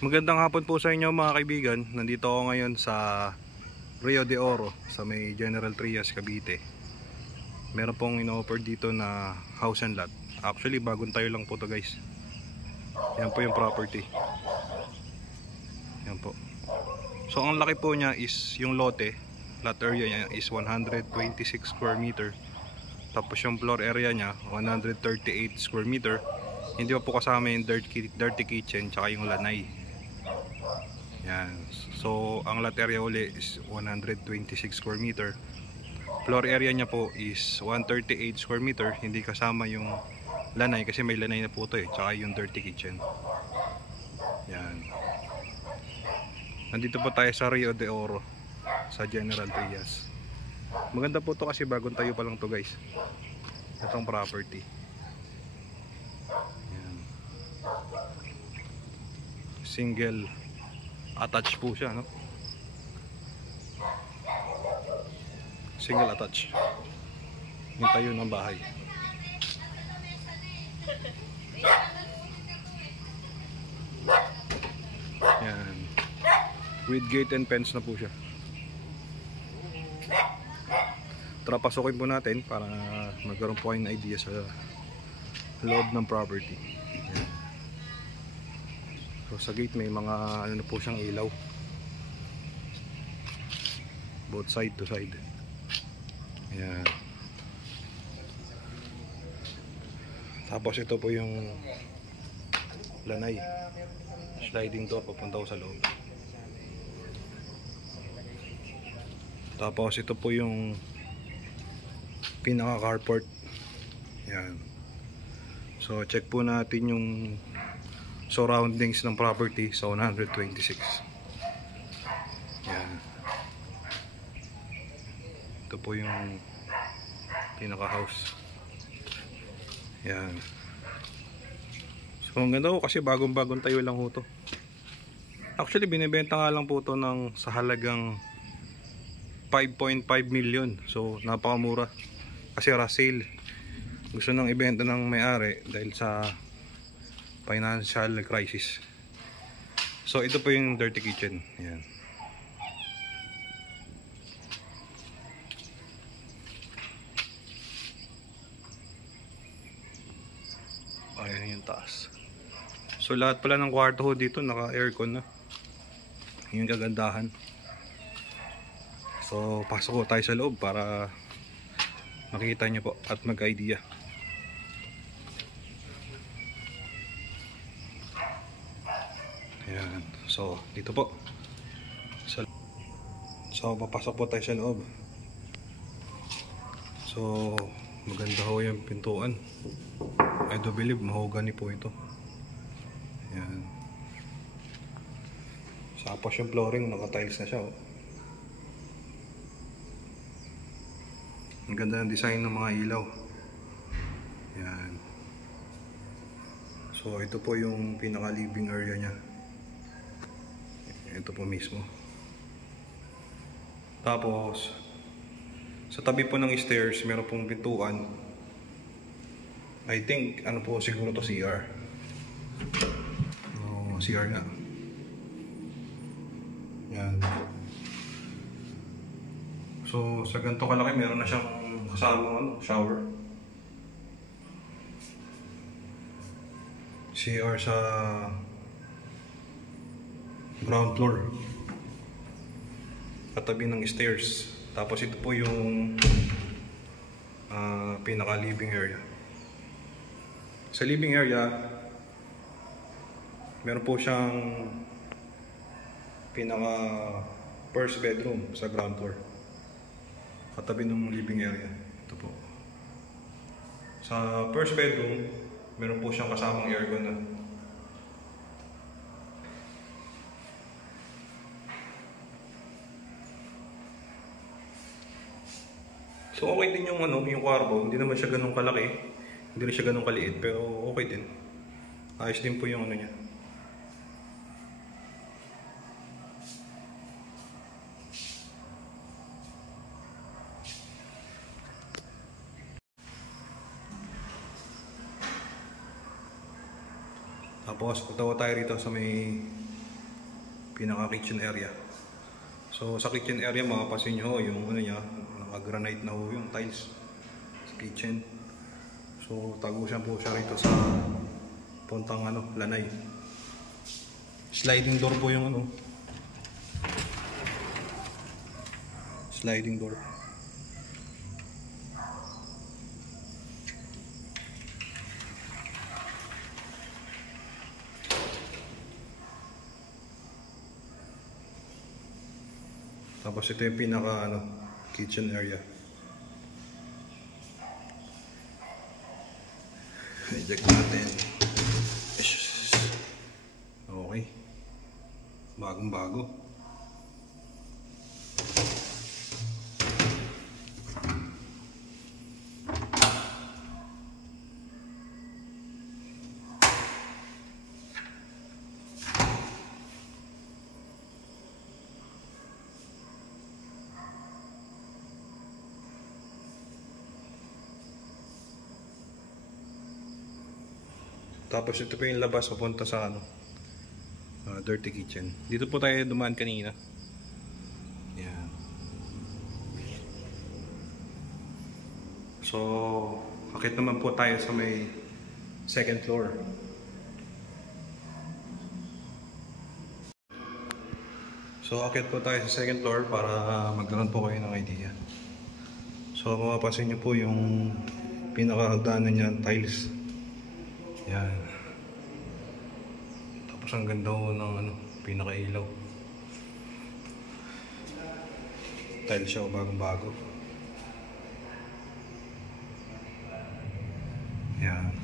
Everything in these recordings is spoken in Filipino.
Magandang hapon po sa inyo mga kaibigan. Nandito ako ngayon sa Rio de Oro sa may General Trias, Cavite. Meron pong ino-offer dito na house and lot. Actually bagong tayo lang po to guys. Yan po yung property. Yan po. So ang laki po niya is yung lote. Lot area niya is 126 square meter. Tapos yung floor area niya 138 square meter. Hindi pa po kasama yung dirty kitchen tsaka yung lanay. Yan. So ang lot area uli is 126 square meter. Floor area niya po is 138 square meter. Hindi kasama yung lanay kasi may lanay na po ito tsaka yung dirty kitchen. Yan. Nandito po tayo sa Rio de Oro sa General Trias. Maganda po to kasi bagong tayo pa lang to guys. Itong property. Yan. Single attached po siya, no? Single attached. Yung tayo ng bahay. Yan. With gate and fence na po siya. Tara, pasukin po natin para magkaroon po kayong idea sa loob ng property. Yan. So sa gate may mga ano na po siyang ilaw. Both side to side. Ayan. Tapos ito po yung lanay. Sliding door papunta ko sa loob. Tapos ito po yung pinaka carport. Ayan. So check po natin yung surroundings ng property sa 126. Yan. Ito po yung pinaka house. Yan. So ang ganda ko kasi bagong tayo lang ho to. Actually binibenta nga lang po to ng sa halagang 5.5 million. So napakamura kasi resale. Gusto nang ibenta ng may-ari dahil sa financial crisis. So ito po yung dirty kitchen. Ayan. Ayan yung taas. So lahat pala ng kwarto ho dito naka aircon na. Yung kagandahan. So pasok ko tayo sa loob para makita nyo po at mag-idea. Ayan. So dito po. So papasok po tayo sa loob. So maganda ho yung pintuan. I do believe mahogany po ito. Ayan. Tapos yung flooring naka-tiles na siya. Ang ganda ng design ng mga ilaw. Ayan. So ito po yung pinaka living area niya. Ito po mismo. Tapos sa tabi po ng stairs meron pong pintuan. I think ano po siguro to CR. Oh, CR nga. Yan. So sa ganito kalaki meron na siyang kasamang shower. CR sa ground floor. Katabi ng stairs. Tapos ito po yung pinaka living area. Sa living area meron po siyang pinaka first bedroom sa ground floor. Katabi ng living area. Ito po. Sa first bedroom meron po siyang kasamang aircon na. So okay din yung yung kwarto, hindi naman siya ganun kalaki, hindi rin siya ganun kaliit, pero okay din. Ayos din po yung niya. Tapos punta tayo rito sa may pinaka kitchen area. So sa kitchen area makapasin nyo yung ano niya, naka-granite na ho yung tiles sa kitchen. So tagusan po siya rito sa puntang ano, lanay. Sliding door po yung ano. Sliding door. Tapos ito yung pinaka ano, kitchen area. I-check natin. Okay. Bagong bago. Tapos ito po yung labas papunta sa ano, dirty kitchen. Dito po tayo dumaan kanina. Yan. So, akit naman po tayo sa may second floor. So, akit po tayo sa second floor para magkaroon po kayo ng idea. So, mapapansin nyo po yung pinakahagdanan niya, tiles. Yan. Tapos ang ganda ho ng ano, pinakailaw. Tile siya, bagong bago. Yan.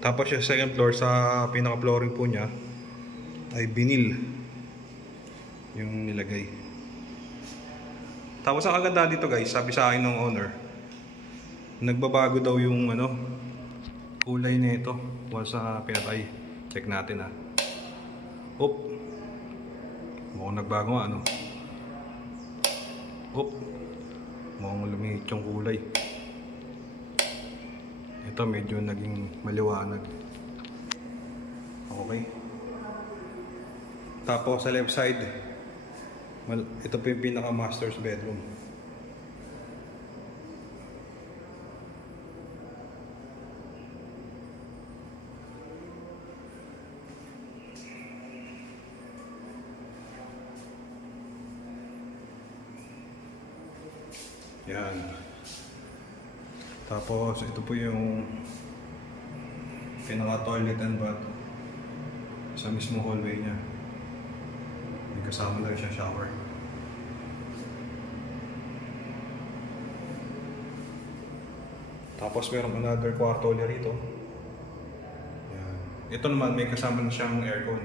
Tapos yung second floor, sa pinaka-flooring po niya ay vinyl yung nilagay. Tapos ang kaganda dito guys, sabi sa akin ng owner, nagbabago daw yung ano, kulay nito once sa pinatay. Check natin ha. Oop. Mukhang nagbago nga ano. Oop. Mukhang lumihit yung kulay. Ito medyo naging maliwanag. Okay. Tapos sa left side, ito po yung pinaka master's bedroom. Yan. Tapos ito po yung pinaka toilet and bath sa mismo hallway niya. May kasama na rin siya shower. Tapos meron another kwarto ulit rito. Yan. Ito naman may kasama na siyang aircon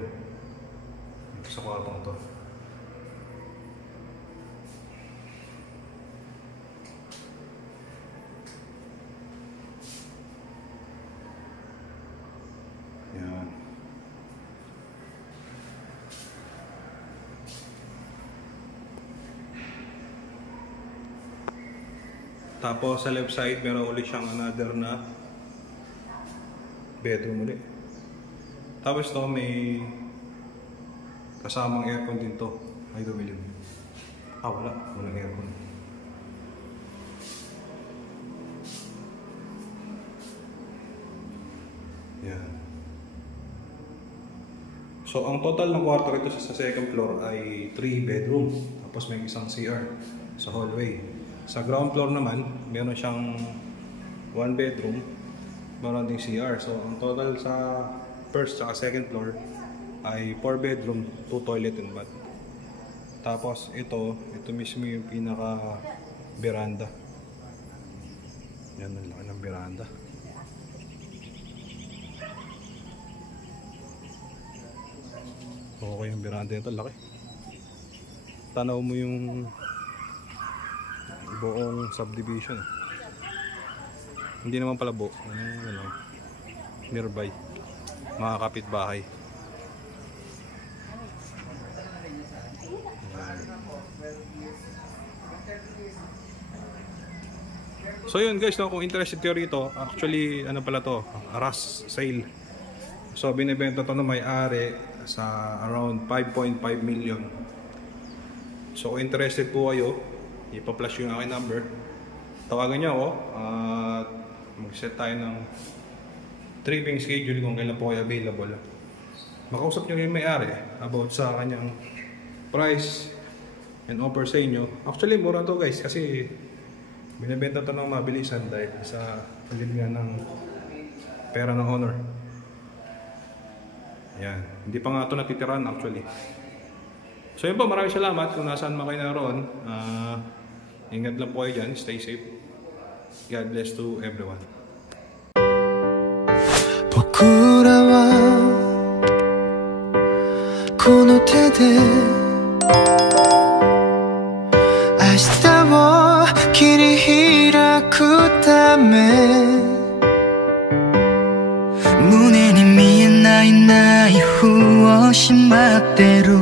dito sa kwartong to. Yan. Tapos sa left side meron ulit siyang another na bedroom ulit. Tapos to may kasamang aircon din to. Ay dumilin. Walang aircon. Yan. So ang total ng kwarto rito sa second floor ay 3 bedroom. Tapos may isang CR sa hallway. Sa ground floor naman, meron siyang 1 bedroom, meron ding CR. So ang total sa first at second floor ay 4 bedroom, 2 toilet and bath. Tapos ito mismo yung pinaka veranda. Yan ang laki ng veranda. Okay yung veranda nito, laki. Tanaw mo yung buong subdivision. Hindi naman pala buo, ano, nearby mga kapitbahay. So yun guys, no, kung interested kayo rito, actually ano pala to, rush sale. So binibenta to ng may-ari sa around 5.5 million. So kung interested po kayo, ipa-flash yung aking number, tawagan niyo ako at mag-set tayo ng tripping schedule kung kailan po kayo available. Makausap nyo yung may-ari about sa kanyang price and offer sa inyo. Actually mura to guys kasi binibenta to ng mabilisan dahil sa palit nga ng pera ng owner. Yan, hindi pa nga ito natitiran actually. So yun po, maraming salamat kung nasaan man kayo naroon. Ingat lang po kayo dyan, stay safe. God bless to everyone. 僕らはこの手で明日を切り開くため胸に見えないナイフをしまってる